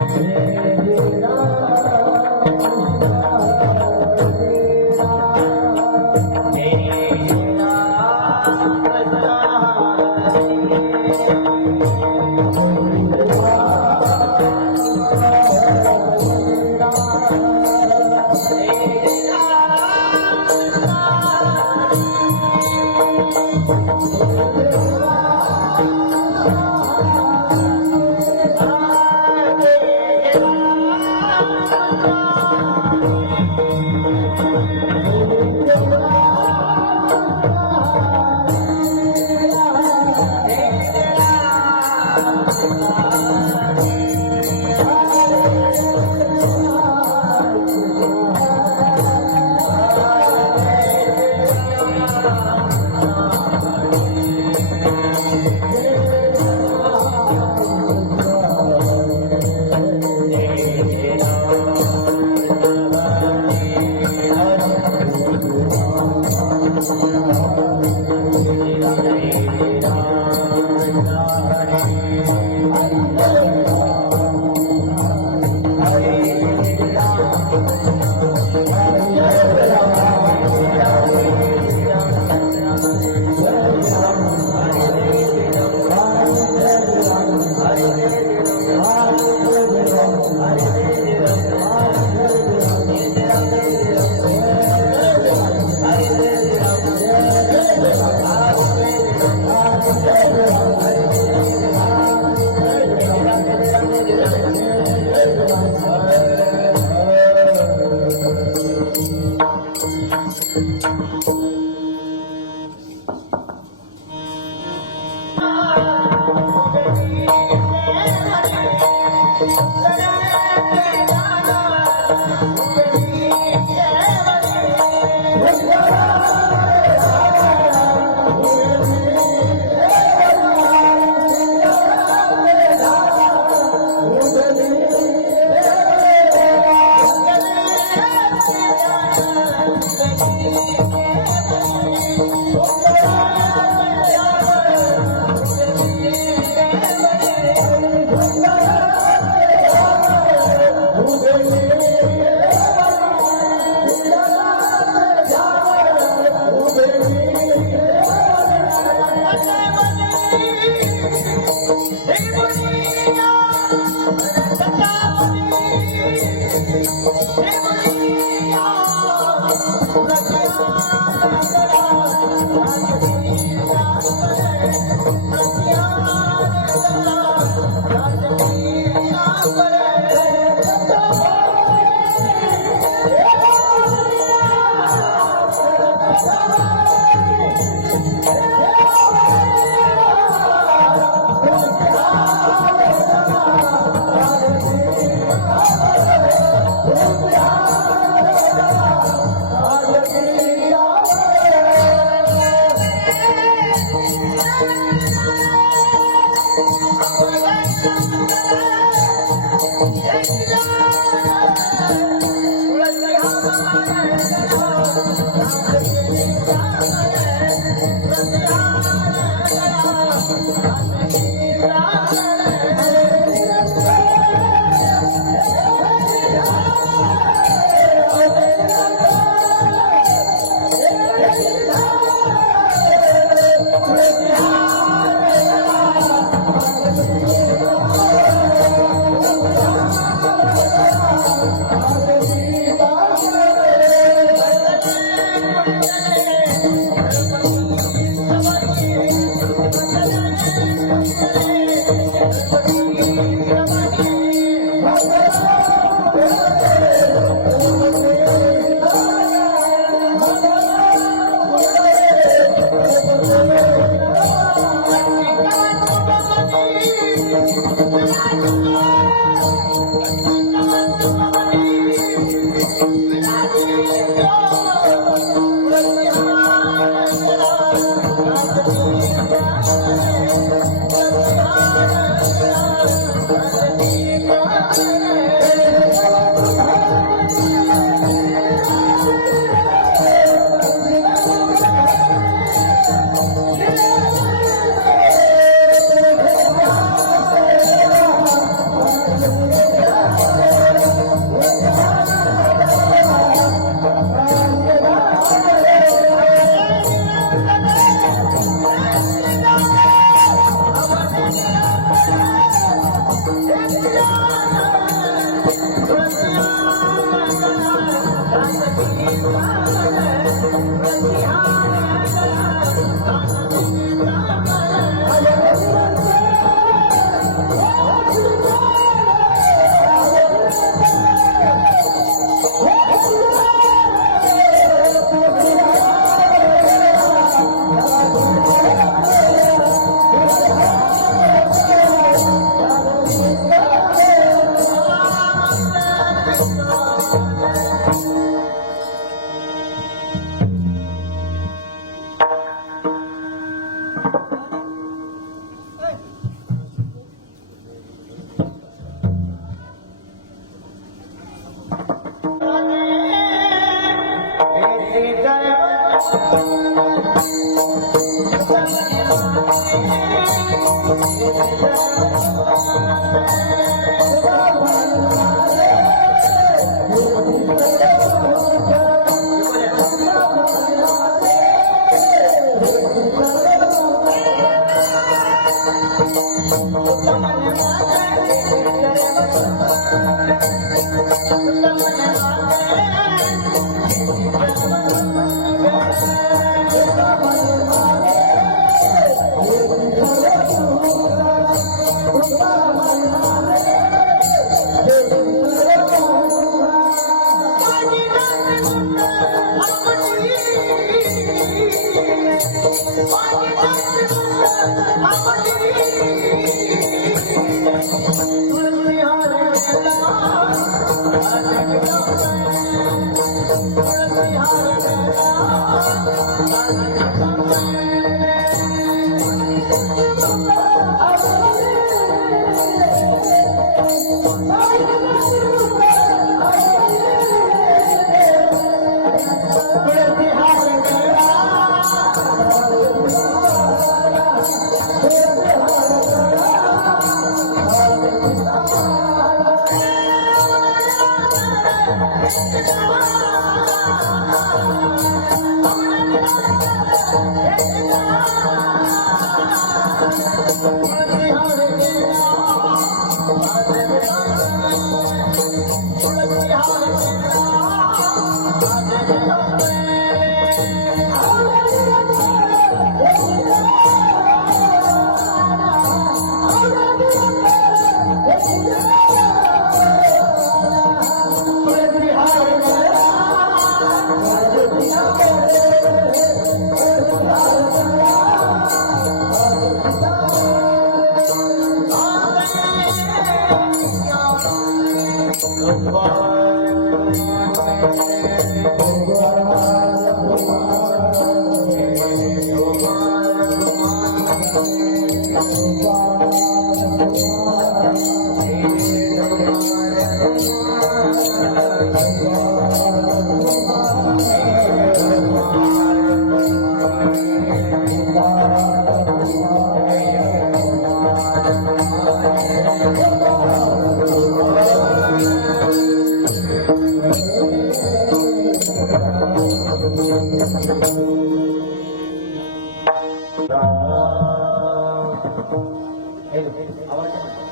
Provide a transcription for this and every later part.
Yeah.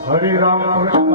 हरे राम कृष्ण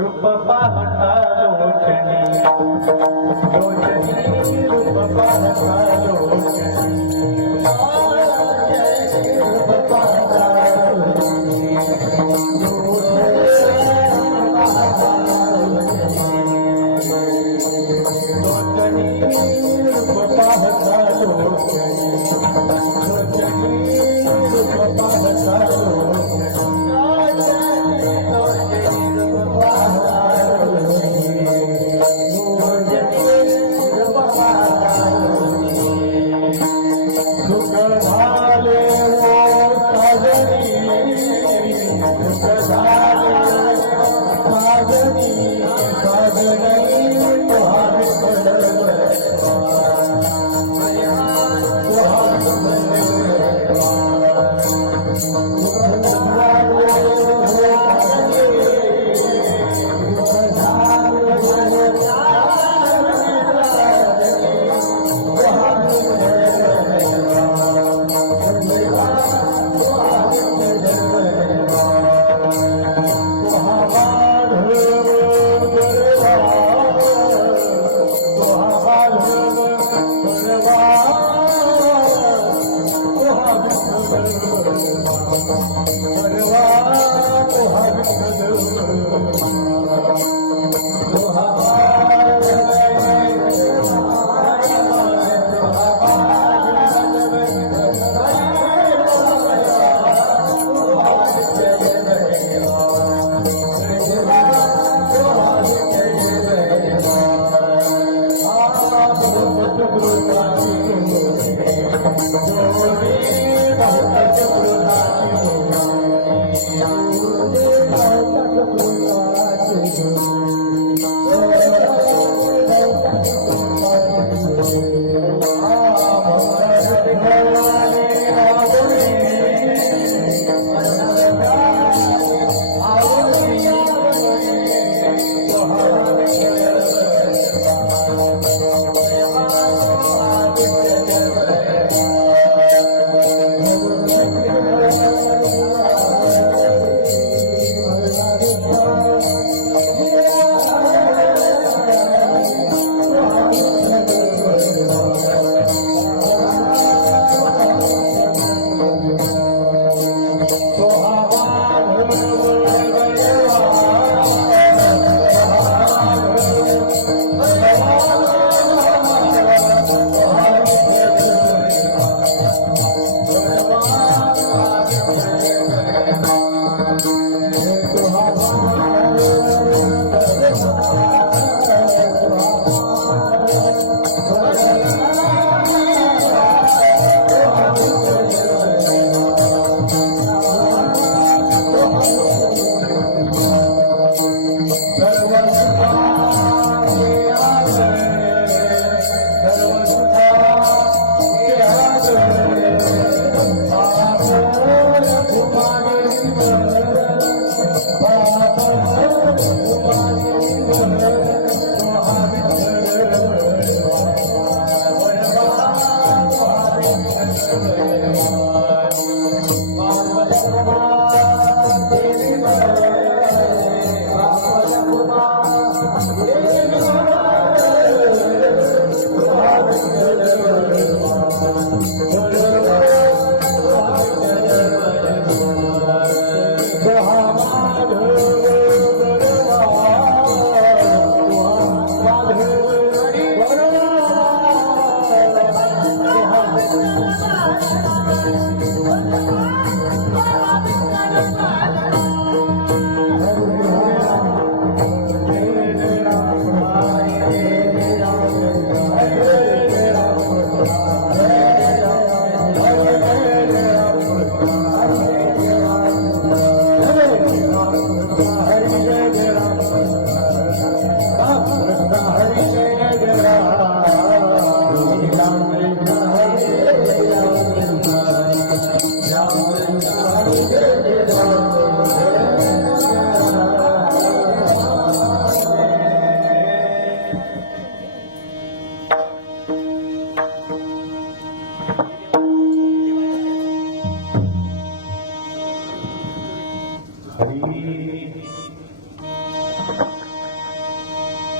रूप पाहता लोचनी लोचनी रूप पाहता लोचनी रूप पाहता लोचनी रूप पाहता लोचनी रूप पाहता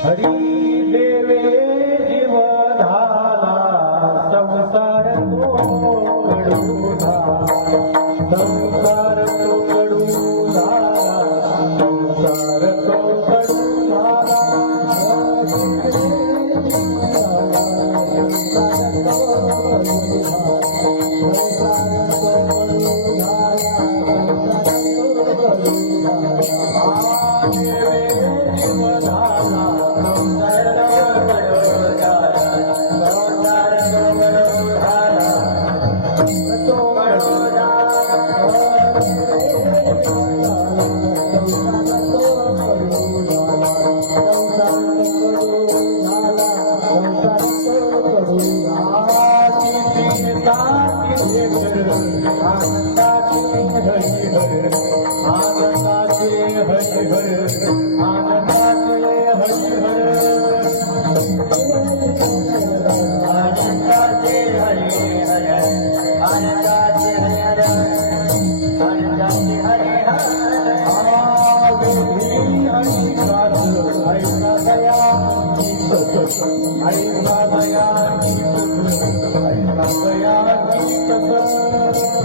हरी देवे जीव झाला संसार तो कडू झाला संसार तो कडू झाला संसार तो कडू झाला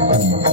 I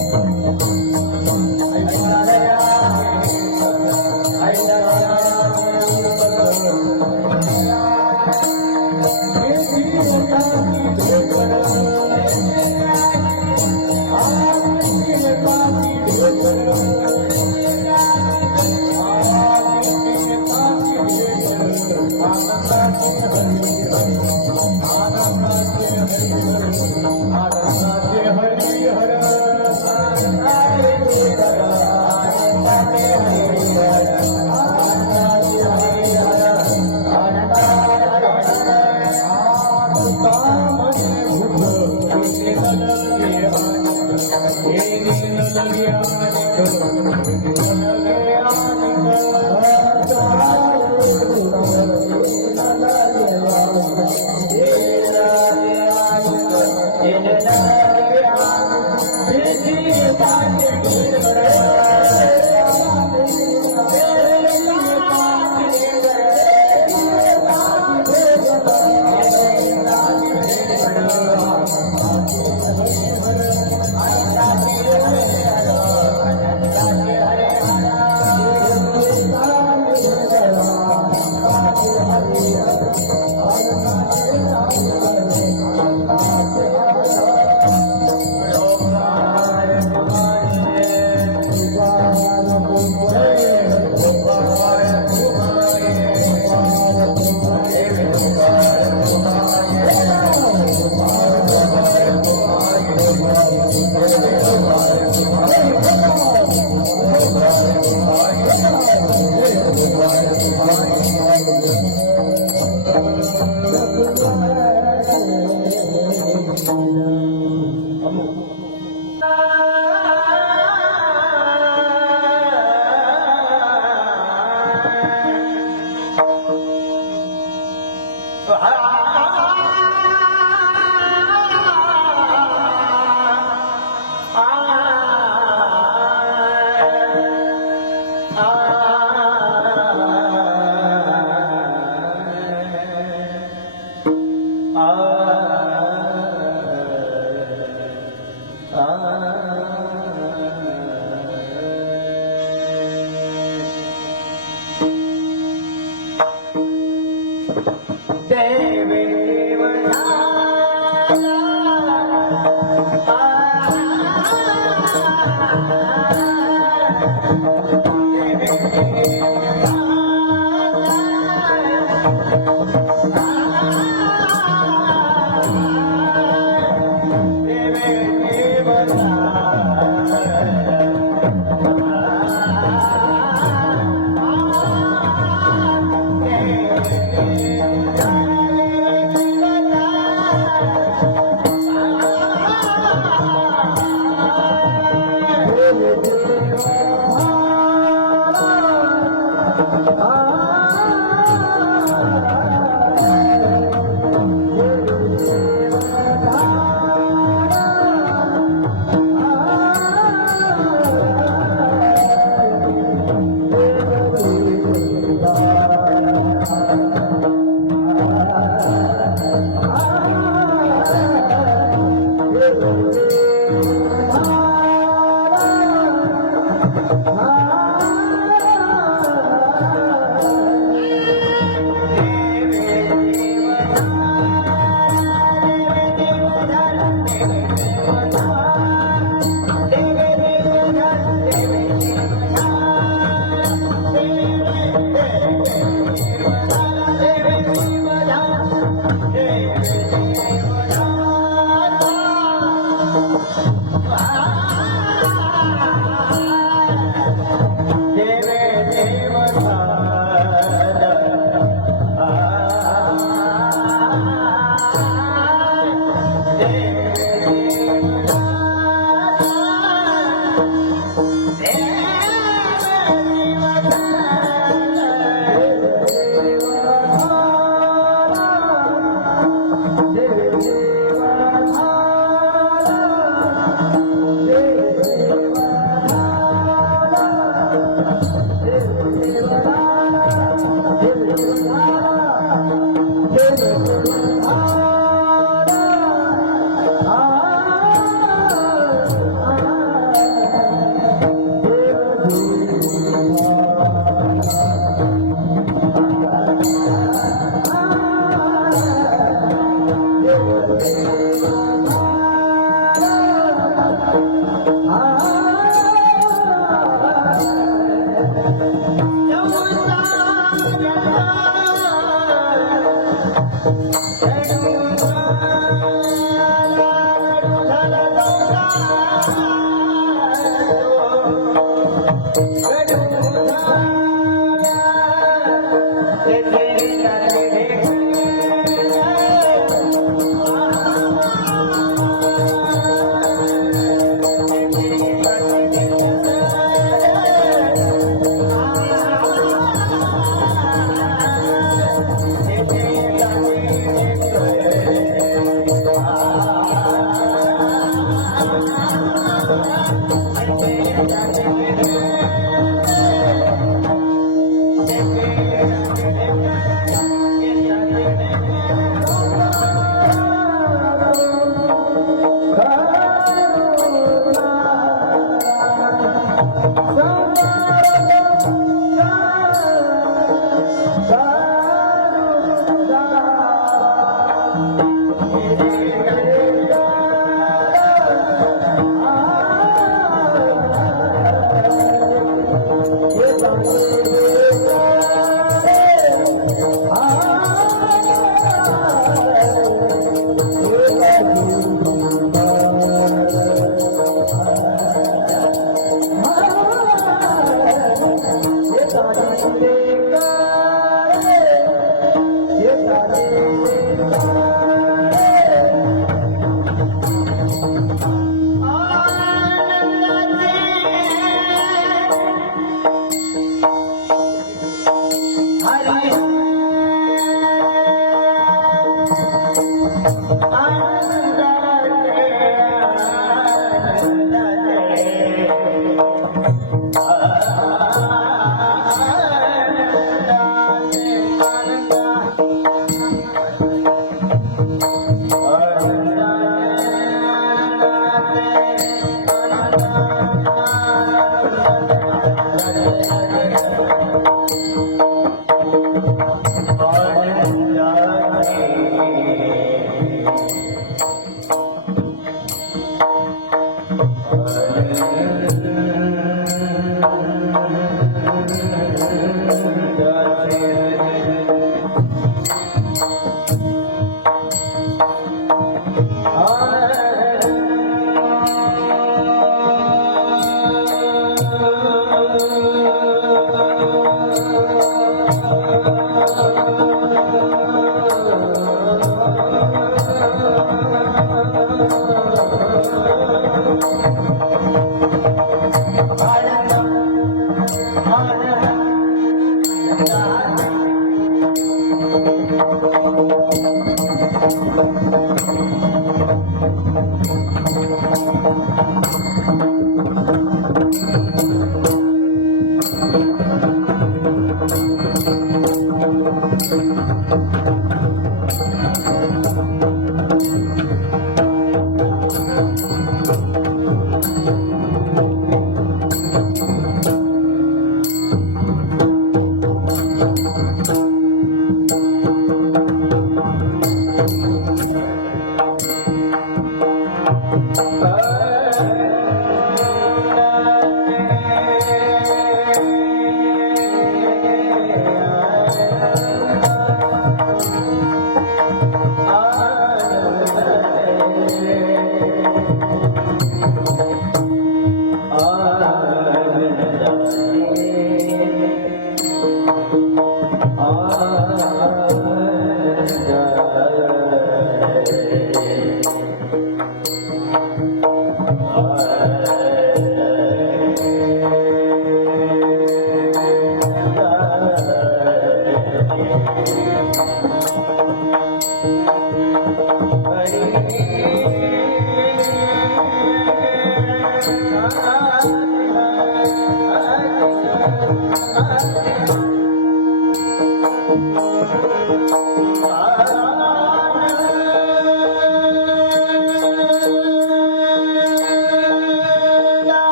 Ah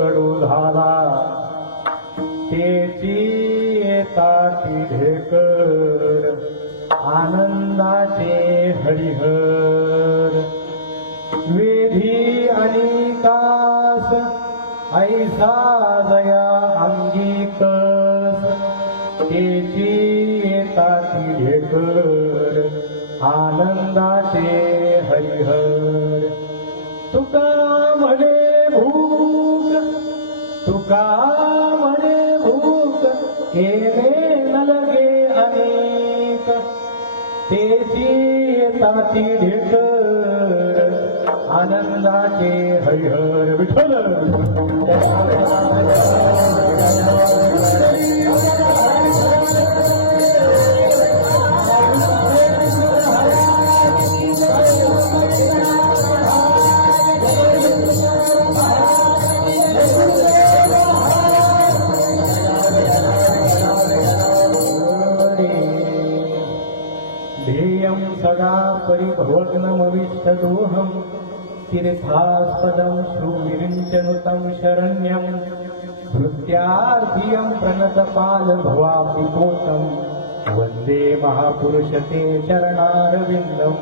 कडू झाला तेची येताती ढेकर आनंदाचे हरिहर वेधी अनिकास ऐसा दया अंगिकस तेची येताती ढेकर आनंदाचे हरिहर तुका म्हणे भूक तुका म्हणे भूक केले न लगे अनेक तेची येताती ढेकर आनंदाचे हरिहर विठ्ठल ध्येयं सदा परिभवग्नमविष्टदोहं तीर्थास्पदं श्रुविरिञ्चनुतं शरण्यं भृत्यार्थियं प्रणतपालभवाब्धिपोतं वन्दे महापुरुषते चरणारविन्दम्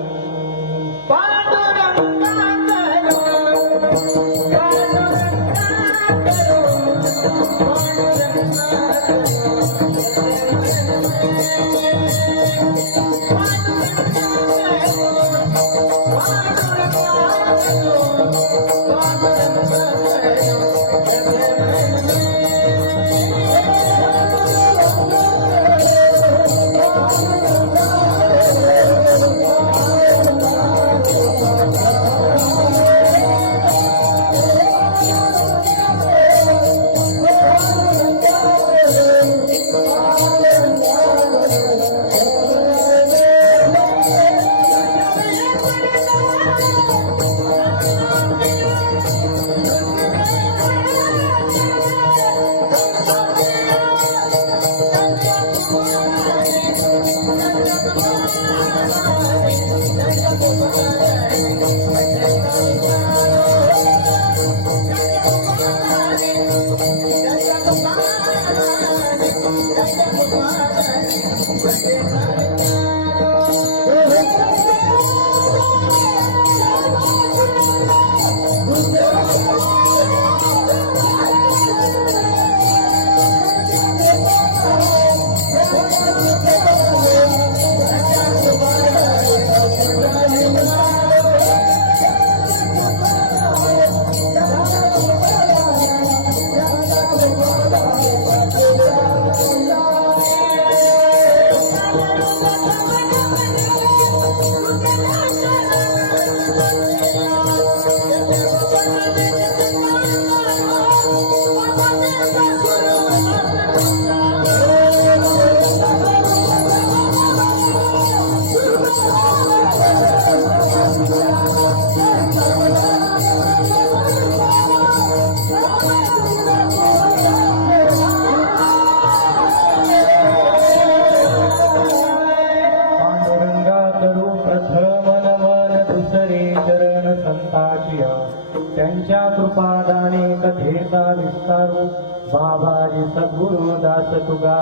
त्यांच्या कृपादाने कथेचा विस्तारू बाबाजी सद्गुरु दास तुगा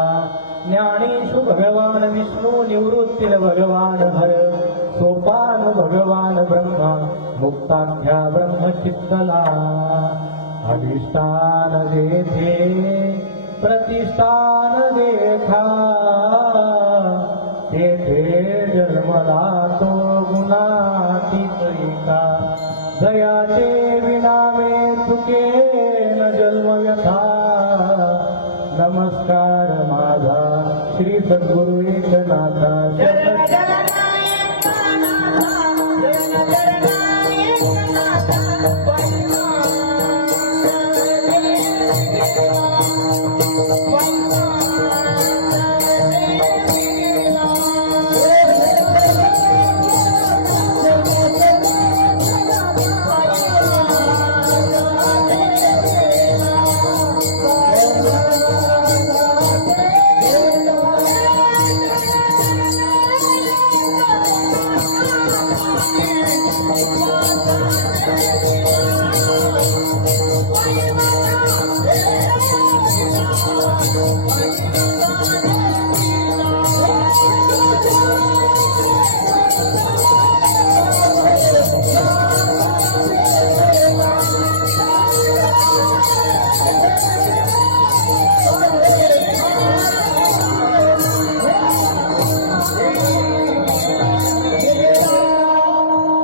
ज्ञानेशु भगवान विष्णू निवृत्तील भगवान हर सोपान भगवान ब्रह्मा मुक्ताख्या ब्रह्मचित्तला अधिष्ठान जेथे प्रतिष्ठान देखा तेथे जन्मला तो गुणातीत एका दयाचे विनामे चुके न जन्म व्यथा नमस्कार माझा श्री सद्गुरु एकनाथा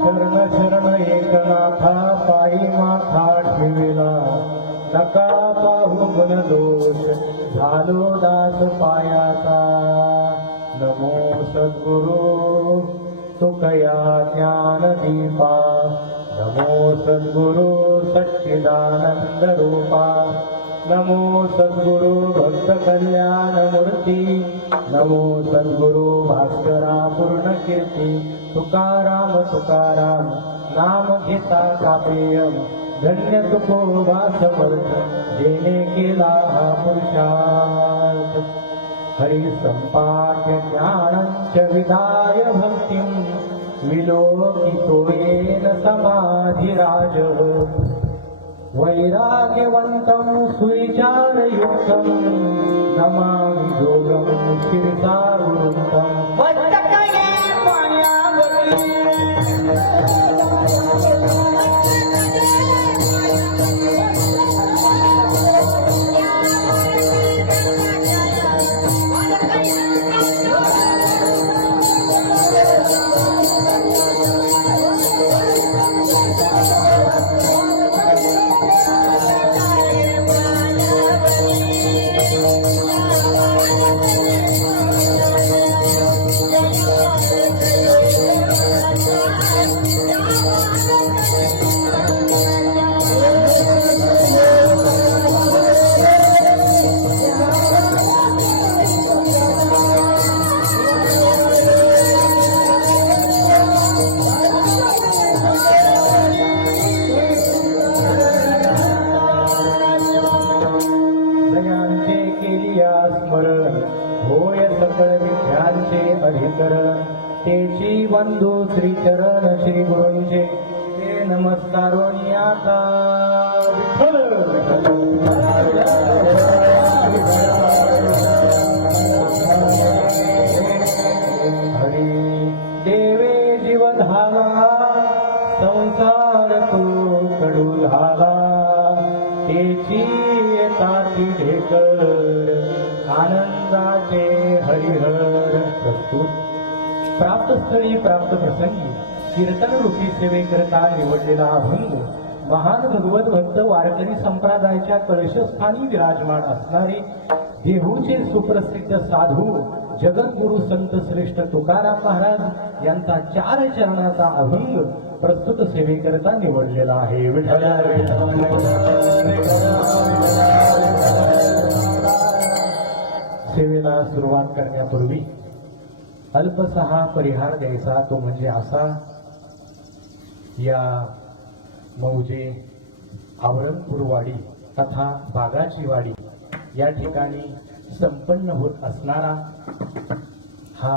शरण शरण एकनाथा पायी माथा ठेविला नका पाहू गुण दोष झालो दास पायाचा नमो सद्गुरु तुकया ज्ञान दीपा नमो सद्गुरु सच्चिदानंद रूपा नमो सद्गुरु भक्त कल्याण मूर्ती नमो सद्गुरु भास्करा पूर्ण कीर्ती तुकाराम तुकाराम नाम घेता कापेयम धन्य तुकोबा समर्थ जेने केला हा पुरुषार्थ हरि संपाद्य ज्ञानंच विदाय भक्तिं विलोकितो येन समाधिराज वैराग्यवन्तं सुविचारयुक्तं नमामि योगं शिरसा गुरुं तेची बंधू श्री चरण श्री गुरूंचे ते नमस्कारोनी आता हरी देवे जीव धाला संसार तो कडू झाला तेची येताची ढेकर आनंदाचे हरिहर प्रस्तुत प्राप्तस्थळी प्राप्त प्रसंगी कीर्तन रूपी सेवेकरता निवडलेला अभंग महान भगवत भक्त वारकरी संप्रदायाच्या कलशस्थानी विराजमान असणारे देहूचे सुप्रसिद्ध साधू जगद्गुरु संत श्रेष्ठ तुकाराम महाराज यांचा 4 चरणाचा अभंग प्रस्तुत सेवेकरता निवडलेला आहे. सेवेला सुरुवात करण्यापूर्वी अल्पसहा परिहार द्यायचा तो म्हणजे असा या मौजे आवरणपूरवाडी तथा बागाची वाडी या ठिकाणी संपन्न होत असणारा हा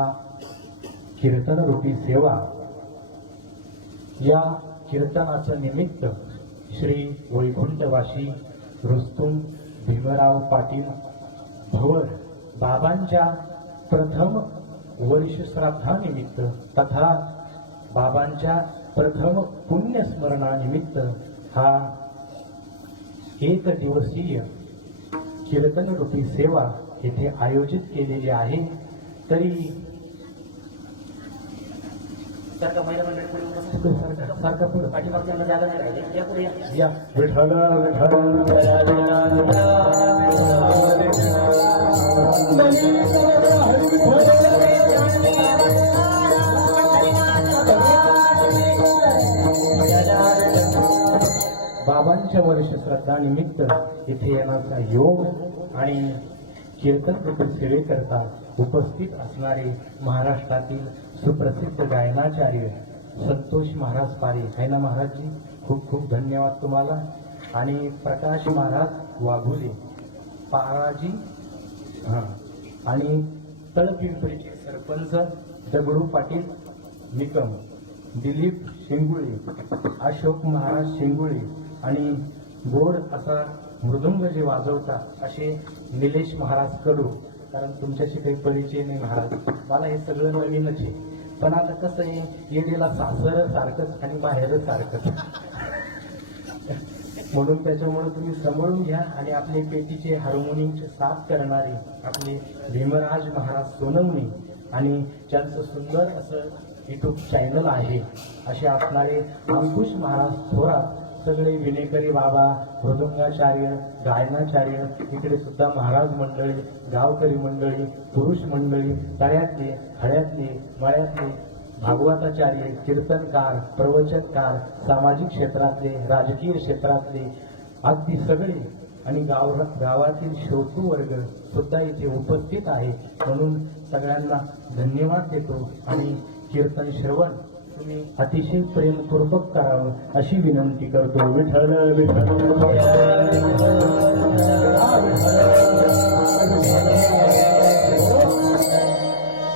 कीर्तन रूपी सेवा या कीर्तनाचं निमित्त श्री वैकुंठवासी रुस्तुम भीमराव पाटील भवर बाबांच्या प्रथम वर्ष श्राद्धानिमित्त तथा बाबांच्या प्रथम पुण्यस्मरणानिमित्त हा 1 दिवसीय कीर्तन रूपी सेवा येथे आयोजित केलेली आहे. तरी सारखा पुढे पाठीमागच्या जागा नाही राहिली, या पुढे या. विठ्ठल बाबांच्या वर्ष श्रद्धानिमित्त इथे येण्याचा योग आणि कीर्तन रूपी सेवेकरता उपस्थित असणारे महाराष्ट्रातील सुप्रसिद्ध गायनाचार्य संतोष महाराज पारे है ना महाराजजी, खूप खूप धन्यवाद तुम्हाला. आणि प्रकाश महाराज वाघुले पाराजी आणि तळपिंपरीचे सरपंच दगडू पाटील निकम, दिलीप शेंगुळे, अशोक महाराज शेंगुळे आणि गोड असा मृदुंग जे वाजवतात असे निलेश महाराज कडू. कारण तुमच्याशी काही परिचय नाही महाराज, मला हे सगळं नवीनच आहे. पण आता कसं आहे, येडीला सासर सारखंच आणि बाहेर सारखंच म्हणून त्याच्यामुळे तुम्ही सांभाळून घ्या. आणि आपले पेटीचे हार्मोनियमचे साथ करणारे आपले भीमराज महाराज सोनवणे आणि त्यांचं सुंदर असं युट्यूब चॅनल आहे असे असणारे अंकुश महाराज थोरात, सगळे विनेकरी बाबा, मृदुंगाचार्य, गायनाचार्य, इकडे सुद्धा महाराज मंडळी, गावकरी मंडळी, पुरुष मंडळी, तळ्यातले, हळ्यातले, मळ्यातले, भागवताचार्य, कीर्तनकार, प्रवचनकार, सामाजिक क्षेत्रातले, राजकीय क्षेत्रातले, अगदी सगळे आणि गावातील श्रोतृ वर्ग सुद्धा इथे उपस्थित आहे. म्हणून सगळ्यांना धन्यवाद देतो आणि कीर्तन श्रवण तुम्ही अतिशय प्रेमपूर्वक करावं अशी विनंती करतो. विठ्ठल विठ्ठल.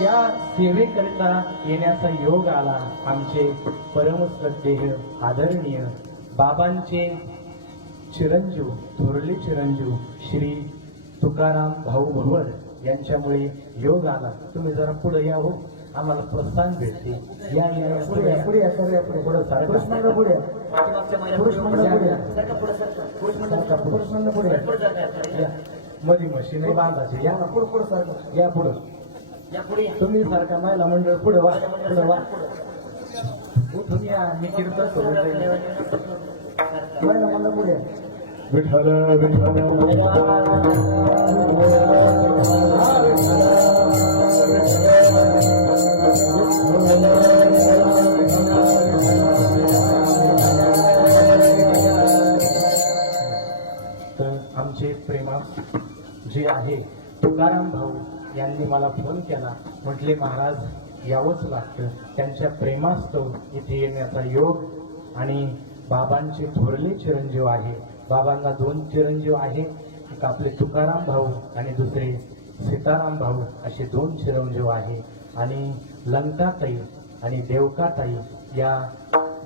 या सेवेकरिता येण्याचा योग आला आमचे परमश्रद्धेय आदरणीय बाबांचे चिरंजीव, थोरले चिरंजीव श्री तुकाराम भाऊ भवर यांच्यामुळे योग आला. तुम्ही जरा पुढे या हो, आम्हाला प्रोत्साहन भेटते. या या या पुढे या, पुढे या, सगळ्या पुढे पुढे सारे पुरुष मंडळ पुढे या, पुरुष मंडळ पुढे या, पुरुष मंडळ पुढे या. मधी मशीन आहे बांधायची. या ना पुढे पुढे सारखं या, पुढे तुम्ही सारखा महिला मंडळ पुढे वा, पुढे वा, उठून या. मी कीर्तन करू महिला मंडळ पुढे. विठ्ठल विठ्ठल. तर आमचे प्रेमा जे आहे तुकाराम भाऊ यांनी मला फोन केला, म्हटले महाराज यावंच लागतं. त्यांच्या प्रेमास्तव इथे येण्याचा योग आणि बाबांचे थोरले चिरंजीव आहे. बाबांना 2 चिरंजीव आहे, एक आपले तुकाराम भाऊ आणि दुसरे सीताराम भाऊ असे 2 चिरंजीव आहे. आणि लंकाताई आणि देवकाताई या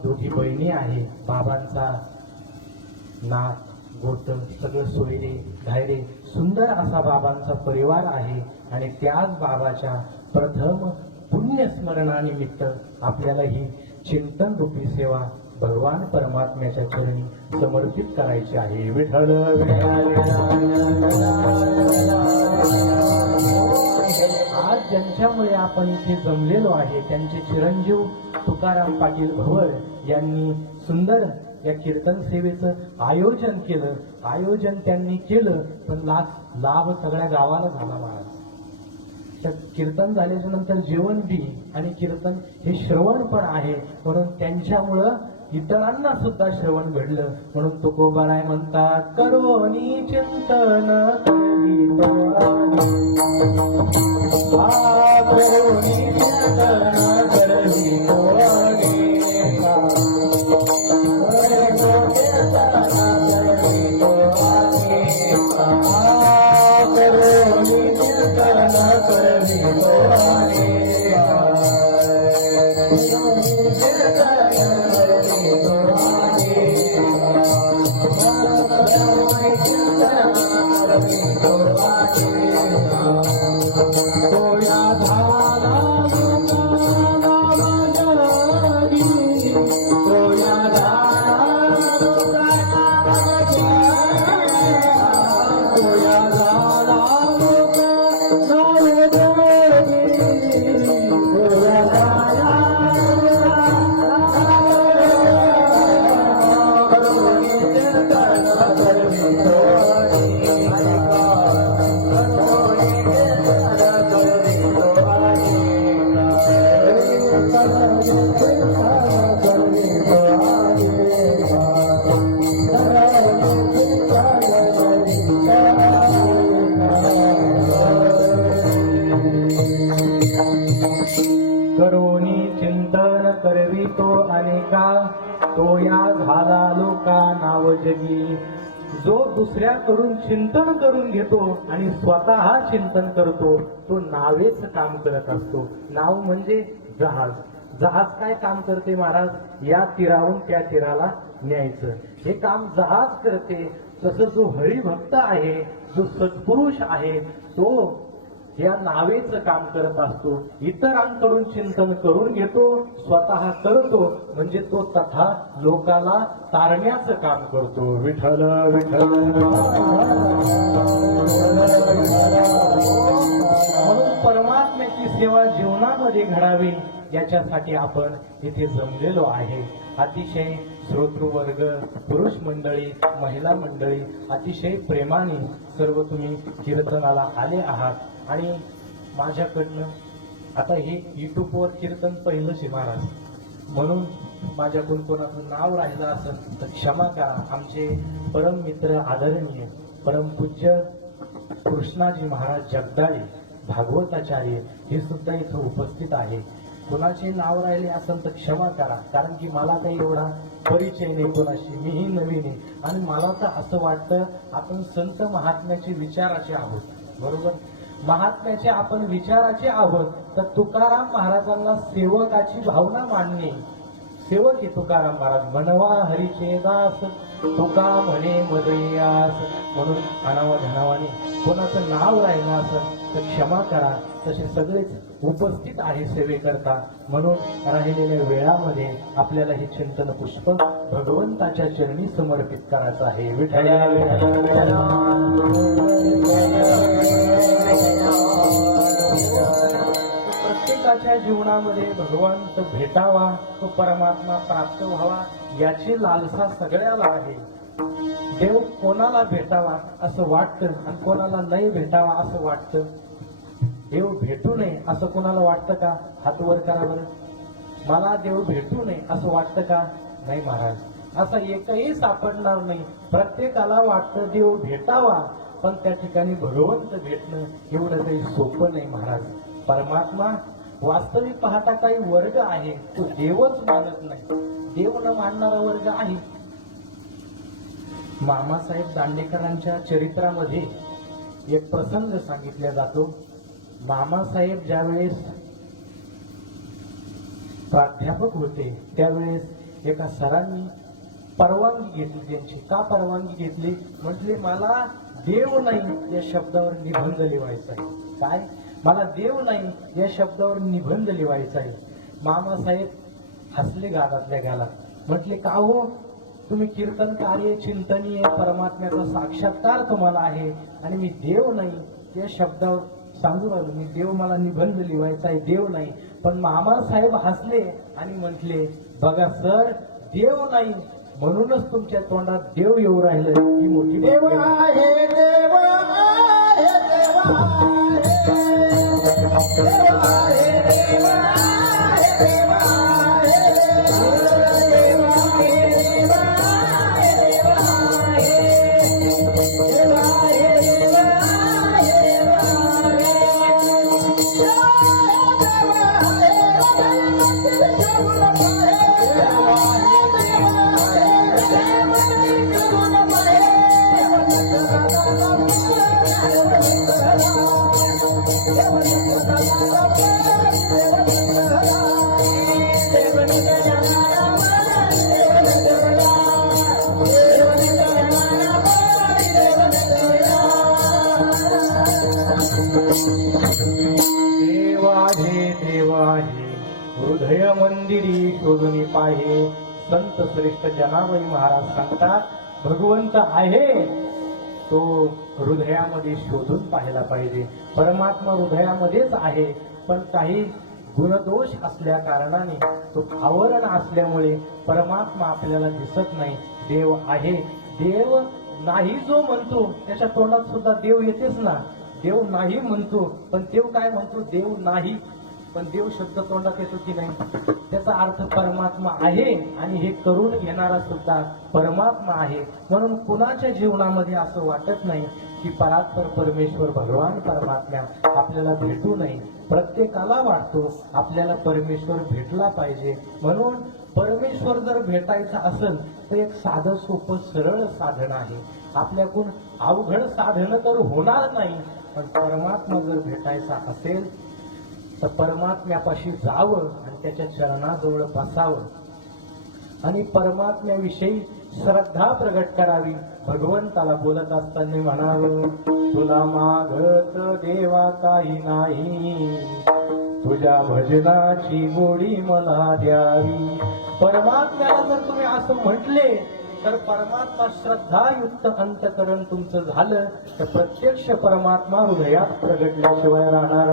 दोघी बहिणी आहे. बाबांचा नाक गोट सगळं सोयरे धायरे सुंदर असा बाबांचा परिवार आहे. आणि त्याच बाबाच्या प्रथम पुण्यस्मरणानिमित्त आपल्याला ही चिंतन रूपी सेवा भगवान परमात्म्याच्या चरणी समर्पित करायची आहे. विठ्ठल. आज ज्यांच्यामुळे आपण इथे जमलेलो आहे त्यांचे चिरंजीव तुकाराम पाटील भवर यांनी सुंदर या कीर्तन सेवेचं आयोजन केलं. आयोजन त्यांनी केलं पण लाभ सगळ्या गावाला झाला महाराज. कीर्तन झाल्याच्या नंतर जेवण बी आणि कीर्तन हे श्रवण पण आहे, म्हणून त्यांच्यामुळं इतरांना सुद्धा श्रवण घडलं. म्हणून तुकोबाराय म्हणतात करोनी चिंतन करोनी चिंतन करवितो अनेका, तो या झाला लोका नाव जगी. जो दुसऱ्याकडून चिंतन करून घेतो आणि स्वतः चिंतन करतो तो नावेच काम करत असतो. नाव म्हणजे जहाज. जहाज काय काम करते महाराज? या तीरावरून त्या तीराला न्यायचं हे काम जहाज करते. तसं जो हरिभक्त आहे, जो सत्पुरुष आहे, तो या नावेचं काम करत असतो. इतरांकडून चिंतन करून घेतो, स्वतः करतो, म्हणजे तो तथा लोकाला तारण्याचं काम करतो. विठ्ठल विठ्ठल. म्हणून परमात्म्याची सेवा जीवनामध्ये घडावी याच्यासाठी आपण इथे जमलेलो आहे. अतिशय श्रोतृवर्ग, पुरुष मंडळी, महिला मंडळी अतिशय प्रेमाने सर्व तुम्ही कीर्तनाला आले आहात. आणि माझ्याकडनं आता हे युट्यूबवर कीर्तन पहिलंच आहे महाराज, म्हणून माझ्याकडून कोणाचं नाव राहिलं असेल तर क्षमा करा. आमचे परम मित्र आदरणीय परमपूज्य कृष्णाजी महाराज जगदाळे भागवताचार्य हे सुद्धा इथं उपस्थित आहे. कोणाचे नाव राहिले असेल तर क्षमा करा, कारण की मला काही एवढा परिचय नाही कोणाशी, मीही नवीन आहे. आणि मला तर असं वाटतं आपण संत महात्म्याचे विचाराचे आहोत, बरोबर. महात्म्याचे आपण विचाराचे आहोत तर तुकाराम महाराजांना सेवकाची भावना मांडणे. सेवक आहे तुकाराम महाराज, म्हणवा हरीचे दास तुका म्हणे मदयास. म्हणून अनावा धनावाने कोणाचं नाव राहिलं असेल तर क्षमा करा. तसे सगळेच उपस्थित आहे सेवेकरता, म्हणून राहिलेल्या वेळामध्ये आपल्याला हे चिंतन पुष्प भगवंताच्या चरणी समर्पित करायचं आहे. विठ्ठला प्रत्येकाच्या जीवनामध्ये भगवंत भेटावा, तो परमात्मा प्राप्त व्हावा याची लालसा सगळ्याला आहे. देव कोणाला भेटावा असं वाटतं आणि कोणाला नाही भेटावा असं वाटतं. देव भेटू नये असं कोणाला वाटतं का? हात वर करा बरं. मला देव भेटू नये असं वाटतं का? नाही महाराज, असं एकही सापडणार नाही. प्रत्येकाला वाटतं देव भेटावा, पण त्या ठिकाणी भगवंत भेटणं एवढं काही सोपं नाही महाराज. परमात्मा वास्तविक पाहता काही वर्ग आहे, तो देवच मानत नाही. देव न मानणारा वर्ग आहे. मामासाहेब दांडेकरांच्या चरित्रामध्ये एक प्रसंग सांगितला जातो. मामासाहेब ज्यावेळेस प्राध्यापक होते त्यावेळेस एका सरांनी परवानगी घेतली त्यांची. का परवानगी घेतली? म्हटले मला देव नाही या शब्दावर निबंध लिहायचा आहे. काय? मला देव नाही या शब्दावर निबंध लिहायचा आहे. मामासाहेब हसले गालातल्या गाला. म्हटले का हो, तुम्ही कीर्तन कार्य चिंतनीय परमात्म्याचा साक्षात्कार तुम्हाला आहे आणि मी देव नाही या शब्दावर सांगू राहिलो. मी देव, मला निबंध लिहायचा आहे, देव नाही. पण मामासाहेब हसले आणि म्हटले बघा सर, देव नाही म्हणूनच तुमच्या तोंडात देव येऊ राहिलं. ही मोठी देव आहे, देव आहे, देव हृदय मंदिरी शोधून पाहे. संत श्रेष्ठ जनाबाई महाराज सांगतात भगवंत आहे तो हृदयामध्ये शोधून पाहायला पाहिजे. परमात्मा हृदयामध्येच आहे, पण काही गुणदोष असल्या कारणाने, तो आवरण असल्यामुळे परमात्मा आपल्याला दिसत नाही. देव आहे, देव नाही जो म्हणतो त्याच्या तोंडात सुद्धा देव येतेच ना. देव नाही म्हणतो पण देव काय म्हणतो? देव नाही, पण देव शब्द तोंडात येतो की नाही? त्याचा अर्थ परमात्मा आहे आणि हे करून घेणारा सुद्धा परमात्मा आहे. म्हणून कुणाच्या जीवनामध्ये असं वाटत नाही की परात्पर परमेश्वर भगवान परमात्मा आपल्याला भेटू नये. प्रत्येकाला वाटतो आपल्याला परमेश्वर भेटला पाहिजे. म्हणून परमेश्वर जर भेटायचा असेल तर एक साधं सोपं सरळ साधन आहे. आपल्याकडून अवघड साधन तर होणार नाही, पण परमात्मा जर भेटायचा असेल तर परमात्म्यापाशी जावं आणि त्याच्या चरणाजवळ बसावं आणि परमात्म्याविषयी श्रद्धा प्रगट करावी. भगवंताला बोलत असताना म्हणावं, तुला मागत देवा काही नाही, तुझ्या भजनाची गोडी मला द्यावी. परमात्म्याला जर तुम्ही असं म्हटले तर परमात्मा श्रद्धायुक्त अंतकरण तुमचं झालं तर प्रत्यक्ष परमात्मा हृदयात प्रगटल्याशिवाय राहणार